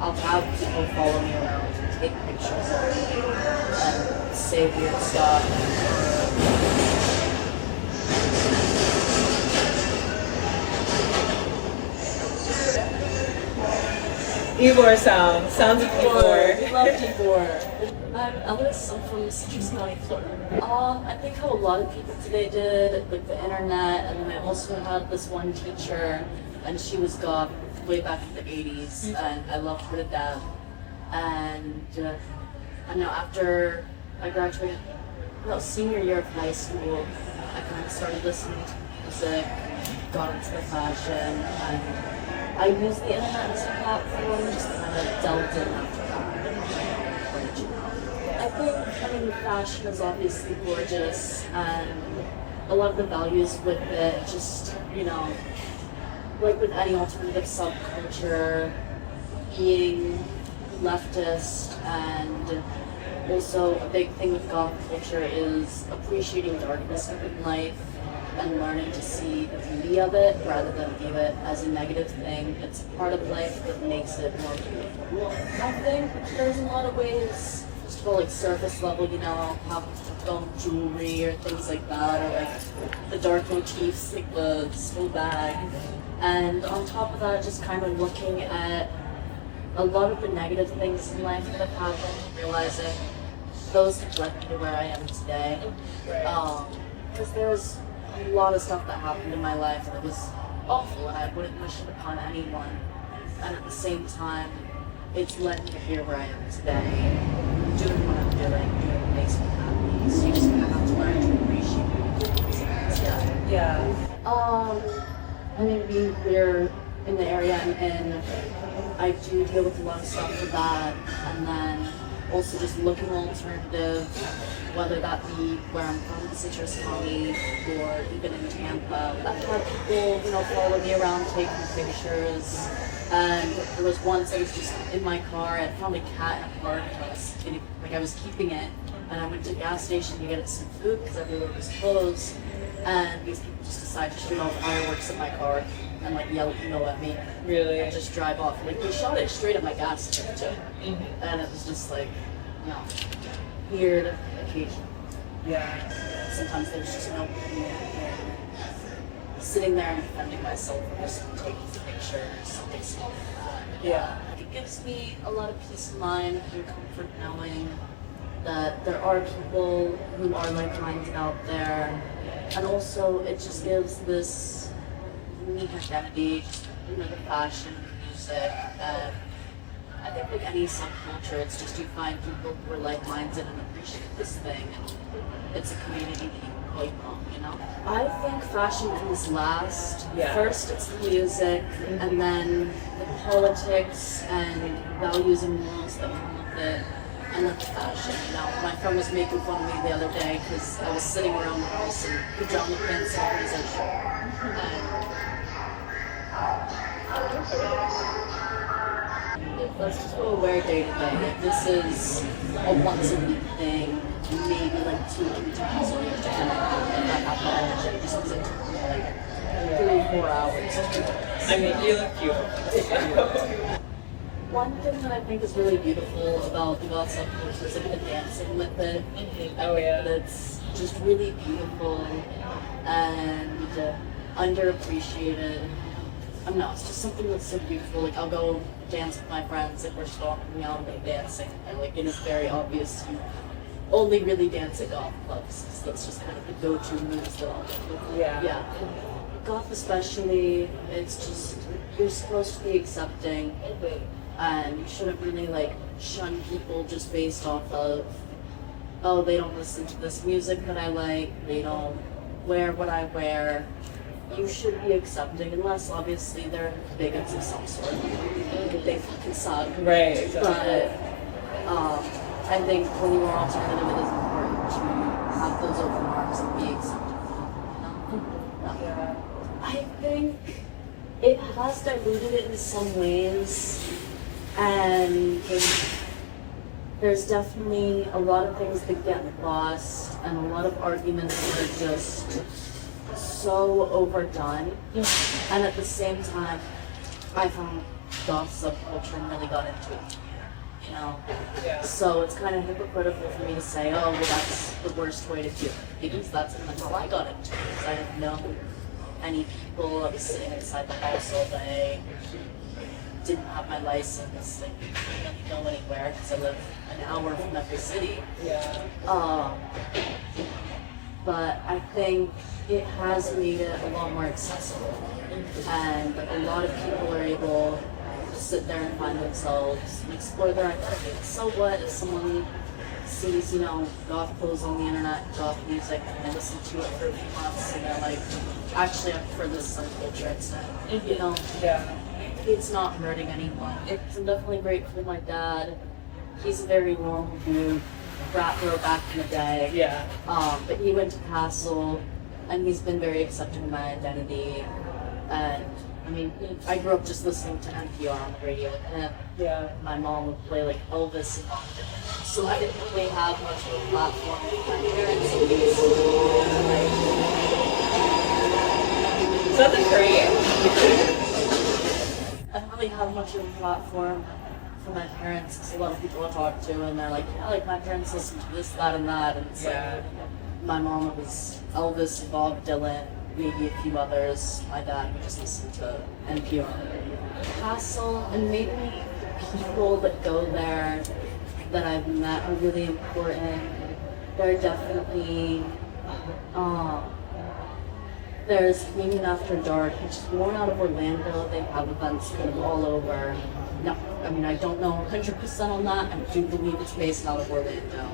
I'll have people follow me around and take pictures of me and say weird stuff. Igor sounds of Igor. We love Igor. I'm Elyse. I'm from Citrus County, Florida. I think how a lot of people today did, like the internet, and then I also had this one teacher, and she was goth way back in the 80s, and I loved her to death. And I know after I graduated, senior year of high school, I kind of started listening to music, got into the fashion, and I used the internet as a platform, just kind of delved in after that. What did you know? I mean, fashion is obviously gorgeous, and a lot of the values with it, just, like with any alternative subculture, being leftist, and also a big thing with goth culture is appreciating darkness in life and learning to see the beauty of it rather than view it as a negative thing. It's a part of life that makes it more beautiful. I think there's a lot of ways, first of all, like surface level, have jewelry or things like that, or like the dark motifs, like the skull bag. And on top of that, just kind of looking at a lot of the negative things in life that have happened, realizing those have led me to where I am today. Because there's a lot of stuff that happened in my life that was awful and I wouldn't wish it upon anyone. And at the same time, it's led me to here where I am today, doing what I'm doing what makes me happy. So you just kind of have to learn to appreciate it. Yeah. I mean, being queer in the area I'm in, I do deal with a lot of stuff with that, and then also just looking alternative, whether that be where I'm from, Citrus County, or even in Tampa. I've had people, follow me around taking pictures, and there was once I was just in my car, I found a cat in a park, and I was keeping it, and I went to a gas station to get it some food because everywhere was closed, and these people just decided to shoot off fireworks at my car and yell at me. Really? And just drive off. They shot it straight at my gas tank too. Mm-hmm. And it was just weird occasion. Yeah. Sometimes there's just no sitting there and defending myself or just taking pictures, things like that. Yeah. It gives me a lot of peace of mind and comfort knowing that there are people who are like-minded out there. And also it just gives this unique identity, the fashion, music, and I think like any subculture, it's just you find people who are like-minded and appreciate this thing, and it's a community that you can call your own, I think fashion comes last. Yeah. First it's the music, and then the politics and values and morals that come with it, and then the fashion. My friend was making fun of me the other day because I was sitting around the house in pajama pants and things like that. Let's just go aware day to day. This is a once a week thing, maybe 2 or 3 times a week, depending on if I have the energy. Just because it took me 3-4 hours. I mean, you look beautiful. One thing that I think is really beautiful about the goth subculture is the dancing with it. Mm-hmm. Oh yeah. It's just really beautiful and underappreciated. I don't know, it's just something that's so beautiful. I'll go dance with my friends, we're stalking out and dancing, and it is very obvious you only really dance at goth clubs. So that's just kind of the go-to moves that I'll do. Yeah. Goth especially, it's just, you're supposed to be accepting, and you shouldn't really shun people just based off of, oh, they don't listen to this music that I like, they don't wear what I wear. You should be accepting, unless obviously they're bigots of some sort. They fucking suck. Right, exactly. But I think when you are alternative, it is important to have those open arms and be accepted. Yeah. I think it has diluted it in some ways, and there's definitely a lot of things that get lost, and a lot of arguments that are just so overdone. And at the same time, I found goth subculture and really got into it. You know? Yeah. So it's kind of hypocritical for me to say, oh, well, that's the worst way to do it. Because that's how I got into it. Because I didn't know any people. I was sitting inside the house all day. Didn't have my license. Like, didn't really go anywhere because I live an hour from every city. Yeah. But I think it has made it a lot more accessible. And a lot of people are able to sit there and find themselves and explore their identity. So what if someone sees, you know, goth clothes on the internet, goth music, and they listen to it for a few months and they're like, actually I prefer this subculture instead. You know? Yeah. It's not hurting anyone. It's definitely great for my dad. He's a very normal dude, frat bro back in the day. Yeah. But he went to Castle, and he's been very accepting of my identity. And I mean, I grew up just listening to NPR on the radio with him. Yeah. My mom would play like Elvis, so I didn't really have much of a platform with my parents. So that's great. I don't really have much of a platform for my parents because a lot of people I talk to and they're like, yeah, like my parents listen to this, that, and that. And it's like, my mom was Elvis, Bob Dylan, maybe a few others. My dad would just listen to NPR. Castle, and maybe the people that go there that I've met are really important. They're definitely, there's Communion After Dark, which is born out of Orlando. They have events kind of all over. No, I mean, I don't know 100% on that. I do believe it's based out of Orlando.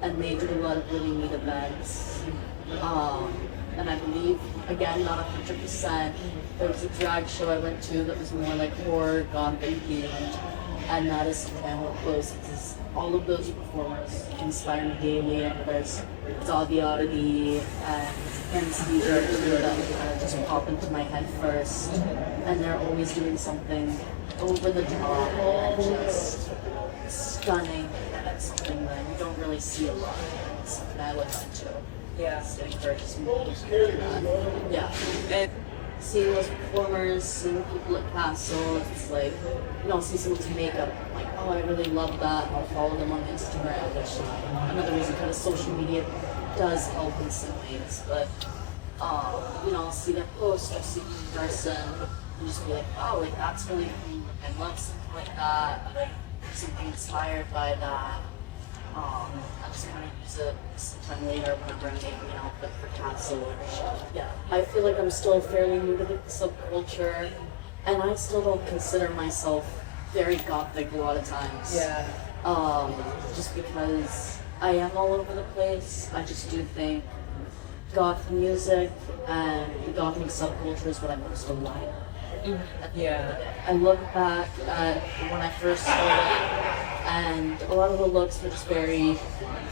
And they do a lot of really neat events. And I believe, again, not 100%. There was a drag show I went to that was more like horror, gothic themed. And that is something I hold close because all of those performers inspire me daily. And there's Doggy Oddity and Anesthesia, two of them kind of just pop into my head first. And they're always doing something over the top and just stunning. And it's something that you don't really see a lot. It's something I look up to. Yeah. It encourages me. Yeah. And seeing those performers, seeing people at Castle, it's like, you know, see someone's makeup, like, oh, I really love that. I'll follow them on Instagram, which another reason kind of social media does help in some ways. But, you know, I'll see their post, I'll see them in person, and just be like, oh, like, that's really cool. I love something like that. Like, something inspired by that. I just kind of use it sometime later whenever I'm making an outfit for Castle. Yeah, I feel like I'm still fairly new to the subculture, and I still don't consider myself very gothic a lot of times. Yeah. Just because I am all over the place. I just do think goth music and the gothic subculture is what I most admire. Yeah. I look back at when I first started, and a lot of the looks were just very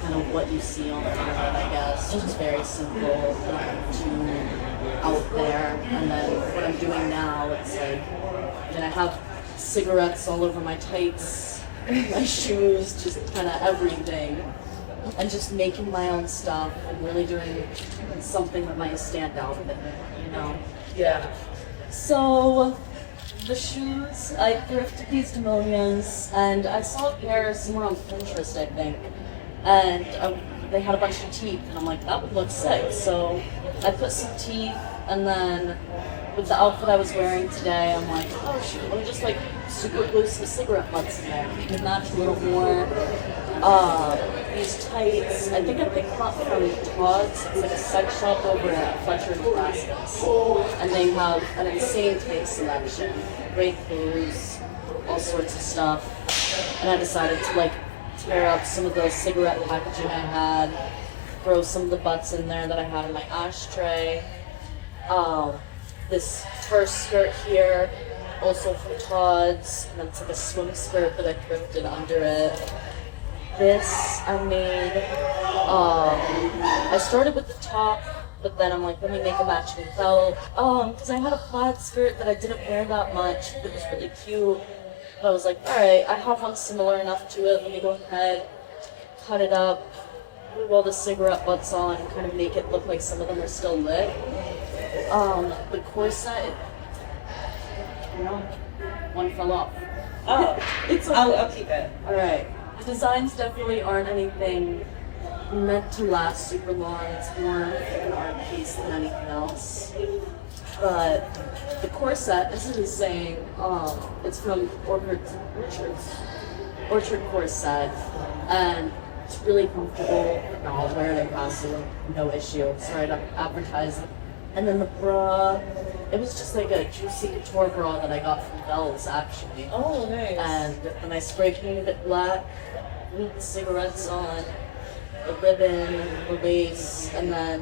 kind of what you see on the internet, I guess. Just very simple, nothing too out there. And then what I'm doing now, it's like, and I have cigarettes all over my tights, my shoes, just kind of everything. And just making my own stuff and really doing something that might stand out a bit, you know? Yeah. So, the shoes, I thrifted these Demonias, and I saw a pair somewhere on Pinterest, I think, and they had a bunch of teeth, and I'm like, that would look sick. So I put some teeth, and then with the outfit I was wearing today, I'm like, oh shoot, let me just like super glue some cigarette butts in there. You can match a little more. These tights, I think I picked them up from Todd's. It's like a sex shop over at Fletcher and Nebraska's. And they have an insane tight selection. Great clothes, all sorts of stuff. And I decided to like tear up some of the cigarette packaging I had, throw some of the butts in there that I had in my ashtray. This first skirt here, also from Todd's, and then it's like a swim skirt that I thrifted under it. This I made, I started with the top, but then I'm like, let me make a matching belt. Because I had a plaid skirt that I didn't wear that much, but it was really cute. But I was like, alright, I have one similar enough to it, let me go ahead, cut it up, glue all the cigarette butts on, and kind of make it look like some of them are still lit. The corset, you know, one fell off. Oh, It's okay. I'll keep it. Alright. The designs definitely aren't anything meant to last super long. It's more like an art piece than anything else. But the corset, as it is saying, it's from Orchard Corset, and it's really comfortable. I'll wear it in class, so no issue. Sorry to advertise it. And then the bra, it was just like a juicy couture bra that I got from Bell's actually. Oh, nice. And then I spray painted it black, lit the cigarettes on, the ribbon, the lace, and then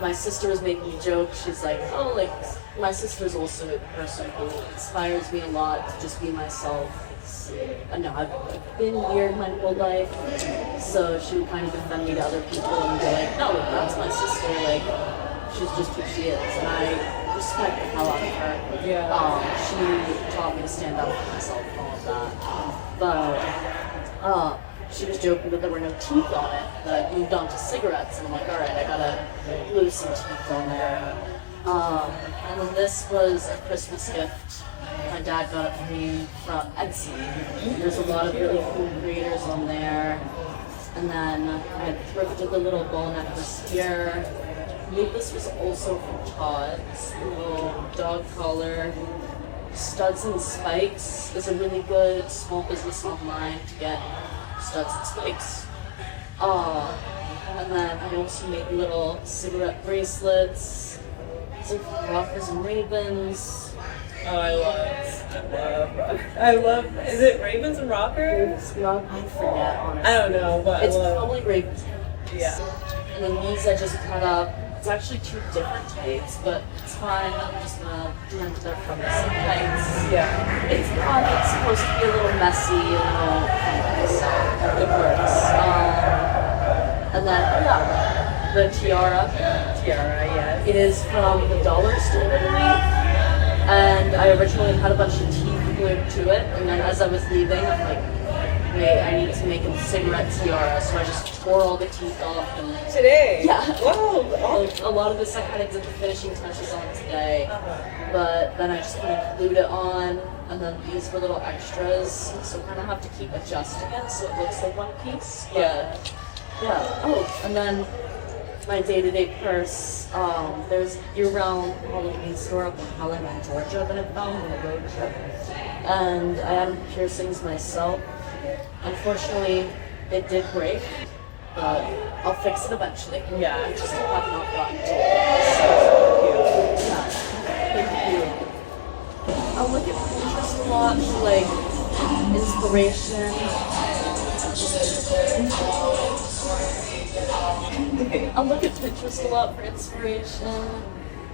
my sister was making a joke. She's like, oh, like, my sister's also a person who inspires me a lot to just be myself. I know I've been weird my whole life, so she would kind of defend me to other people and be like, no, that's my sister, like, she's just who she is, and I respect the hell out of her. Yeah. She taught me to stand up for myself and all of that. But she was joking that there were no teeth on it, that I moved on to cigarettes, and I'm like, alright, I gotta glue some teeth on there. And then this was a Christmas gift. My dad got it for me from Etsy. There's a lot of really cool creators on there. And then I thrifted the little ball necklace here. I believe this was also from Todd's. The little dog collar. Studs and Spikes is a really good small business online to get studs and spikes. And then I also made little cigarette bracelets. Some Rockers and Ravens. Oh, I love. Is it Ravens and Rockers? I forget, honestly. I don't know, but It's I love. probably Ravens. Yeah. And then these I just cut up. It's actually two different types, but it's fine. I'm just gonna blend it from the same types. Yeah. It's supposed to be a little messy, a little so it works. And then the tiara. Tiara, yes. It is from the dollar store, I believe. And I originally had a bunch of teeth glued to it, and then as I was leaving, I'm like, wait, I need to make a cigarette tiara, so I just tore all the teeth off. And Today? yeah. Wow. Like, a lot of this I kind of did the finishing touches on today, but then I just kind of glued it on, and then these were little extras, so I kind of have to keep adjusting it so it looks like one piece. But, Yeah. Yeah. Oh, and then my day-to-day purse. There's a year-round Halloween store up in Helen, Georgia that I found on a road trip, and I added piercings myself. Unfortunately, it did break, but I'll fix it eventually. Yeah. I just have not gotten to it. So, yeah. Thank you. I look at Pinterest a lot for like inspiration. I look at Pinterest a lot for inspiration.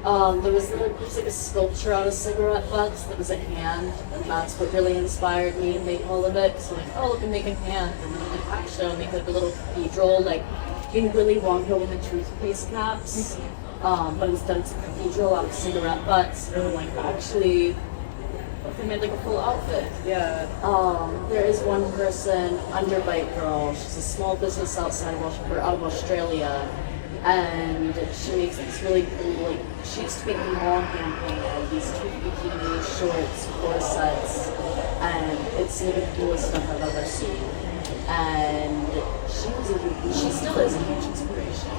There was like a sculpture out of cigarette butts that was a hand, and that's what really inspired me to make all of it. So like, oh, look, I'm making a hand, and then like, actually I'll make like a little cathedral, like in Willy Wonka with the toothpaste caps. But instead it's a cathedral out of cigarette butts, and like actually, I made like a full outfit. Yeah. There is one person, Underbite Girl. She's a small business out of Australia, and she makes these really cool, like, she used to make long hand painted, these cute bikini shorts, corsets, and it's some of the coolest stuff I've ever seen. And she still is a huge inspiration.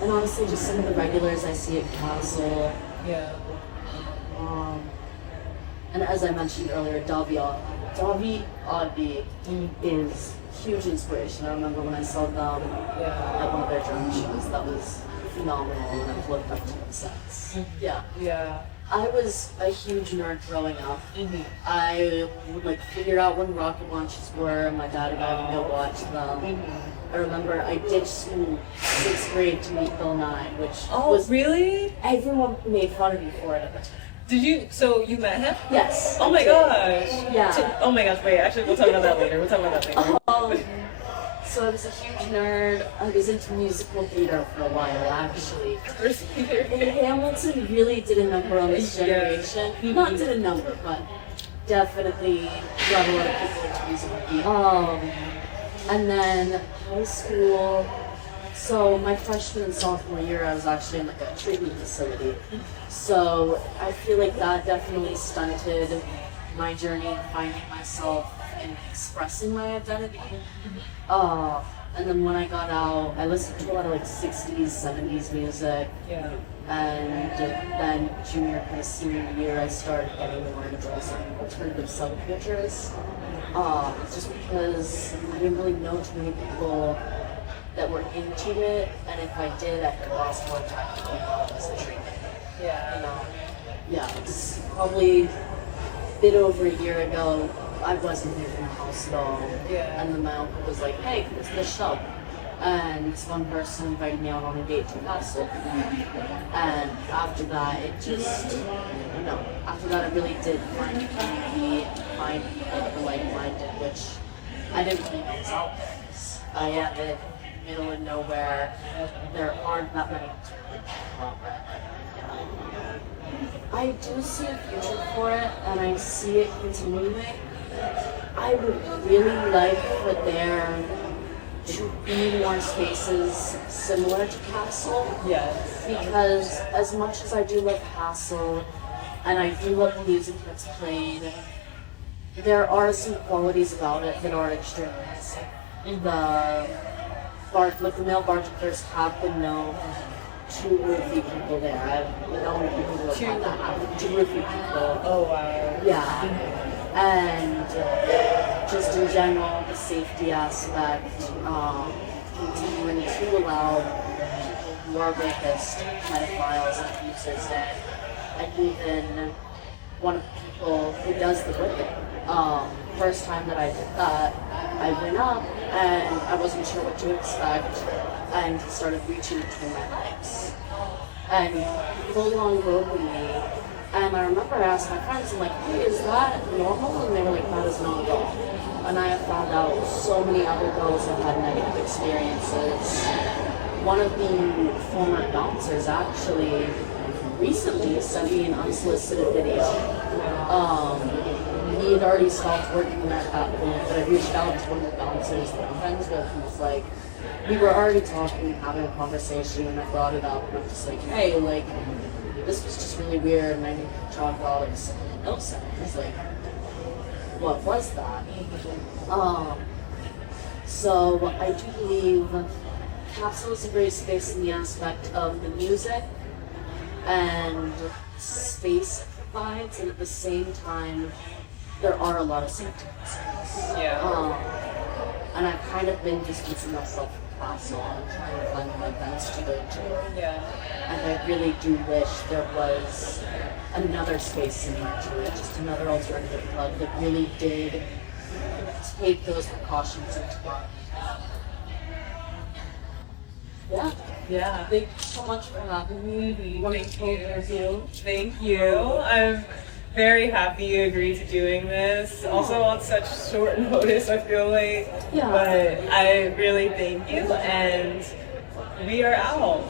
And honestly, just some of the regulars I see at Castle. Yeah. And as I mentioned earlier, Davi Oddby is huge inspiration. I remember when I saw them at one of their drum shows, that was phenomenal, and I've looked up to them since. Yeah. Yeah. I was a huge nerd growing up. I would like figure out when rocket launches were, and my dad and I would go watch them. I remember I ditched school 6th grade to meet Bill Nye, which was really? everyone made fun of me for it at the time. Did you? So you met him? Yes. Oh my gosh. Yeah. Oh my gosh. Wait. Actually, we'll talk about that later. So I was a huge nerd. I was into musical theater for a while, actually. And Hamilton really did a number on this generation. Not did a number, but definitely brought a lot of people into musical theater. And then high school, So my freshman and sophomore year, I was actually in like a treatment facility. So I feel like that definitely stunted my journey finding myself and expressing my identity. And then when I got out, I listened to a lot of like 60s, 70s music. Yeah. And then junior kind of senior year, I started getting more into some alternative subcultures. Just because I didn't really know too many people that were into it, and if I did, I could lost more time as a treatment. Yeah. You know, yeah, it's probably a bit over a year ago. I wasn't leaving the house at all. Yeah. And then my uncle was like, "Hey, come to this show." And this one person invited me out on a date to Castle. And after that, it just, after that, I really did find a community, find people that were like-minded, which I didn't really know was out there. 'Cause I am in the middle of nowhere. There aren't that many people. I do see a future for it, and I see it continuing. I would really like for there to be more spaces similar to Castle. Yes. Because as much as I do love Castle, and I do love the music that's played, there are some qualities about it that are extremely missing. The male bartenders have been known to roofie people there. I've known people who have had that happen to roofie people. Oh wow. Yeah. And just in general, the safety aspect, continuing to allow people who are rapists, pedophiles, and abusers in, and even one of the people who does the whipping. First time that I did that, I went up and I wasn't sure what to expect, and he started reaching between my legs. And he pulled along the road with me. And I remember I asked my friends, I'm like, "Hey, is that normal?" And they were like, "That is not at all." And I have found out so many other girls have had negative experiences. One of the former bouncers actually recently sent me an unsolicited video. He had already stopped working at that point, but I reached out to one of the bouncers that I'm friends with, and was like, we were already talking, having a conversation, and I brought it up, and I'm just like, "Hey, like, this was just really weird," and I need to talk about it with someone else. And I was like, "What was that?" So I do believe Castle is a great space in the aspect of the music and space it provides, and at the same time, there are a lot of safety concerns. Yeah. And I've kind of been distancing myself from Castle and trying to find my events to go to. Yeah. And I really do wish there was another space similar to it, just another alternative club that really did take those precautions into account. Yeah. Yeah. Thank you so much for having me. Wonderful interview. Thank you. I'm very happy you agreed to doing this. Also on such short notice, I feel like. Yeah. But I really thank you, and we are out.